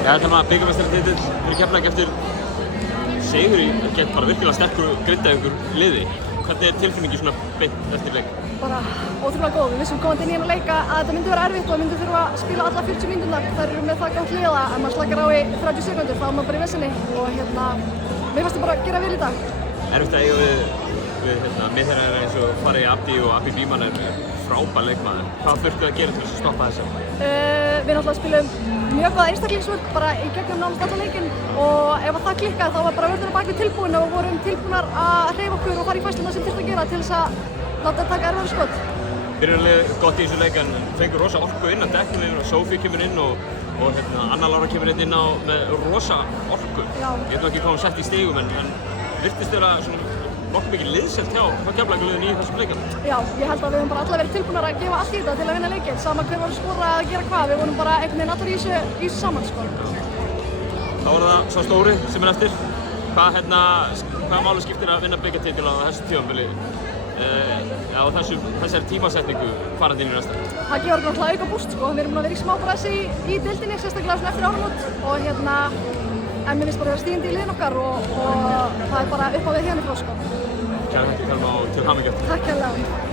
Já, það var bikarmeistaratitil fyrir Keflavík eftir sigur gegn bara virkilega sterkur Grindavíkur liði. Hvernig tilfinningin svona beint eftir leik? Bara ótrúlega góð. Við vissum komandi inn í hérna leika að þetta myndi vera erfitt og við myndum þurfa að spila alla 40 mínúturnar. Þær eru með það gátt lið að ef maður slakar á í 30 sekúndur þá er maður bara í veseni og mér fannst það bara að gera vel í dag. Erfitt að eiga við miðherrar eins og Fari Abdi og Abbi Bíman er frábær leikmaður. Hvað þurftu að gera til þess að stoppa þessu? Við náttúrulega spilum mjög góða einstaklingsvörn bara í gegnum nánast allan leikinn og ef það klikkaði þá var bara vörðurinn bak við tilbúin og vorum tilbúnar að hreyfa okkur og fara í færsluna sem þurfti að gera til þess að láta taka erfæri skot. Byrjunarlið gott í þessu leik en fengur rosa orku inn á dekkinu og Sofía kemur inn og Anna Lára kemur inn á með rosa orku. Ég veit ekki hvað hún sett í stigum en virtist vera svona nokkuð mikið liðselt hjá Keflavíkurliðinu í þessum leikjum. Já, ég held að við höfum bara alla verið tilbúnar að gefa allt í þetta til að vinna leikinn, sama hver var að skora að gera hvað, við vorum bara einhvern veginn allir í þessu saman sko. Þá er það svo stóri sem er eftir. Hvað máli skiptir að vinna bikartitil á þessu tímabili? Á þessari tímasetningu farandi inn í næsta? Það gefur náttúrulega auka búst sko, við erum búin að vera í smá brasi í deildinni, sérstaklega svona eftir áramót og en mér finnst bara að vera stígandi í liðin okkar og það er bara upp á við hérna frá sko. Kæra þakki Thelma og til hamingju. Takk kærlega.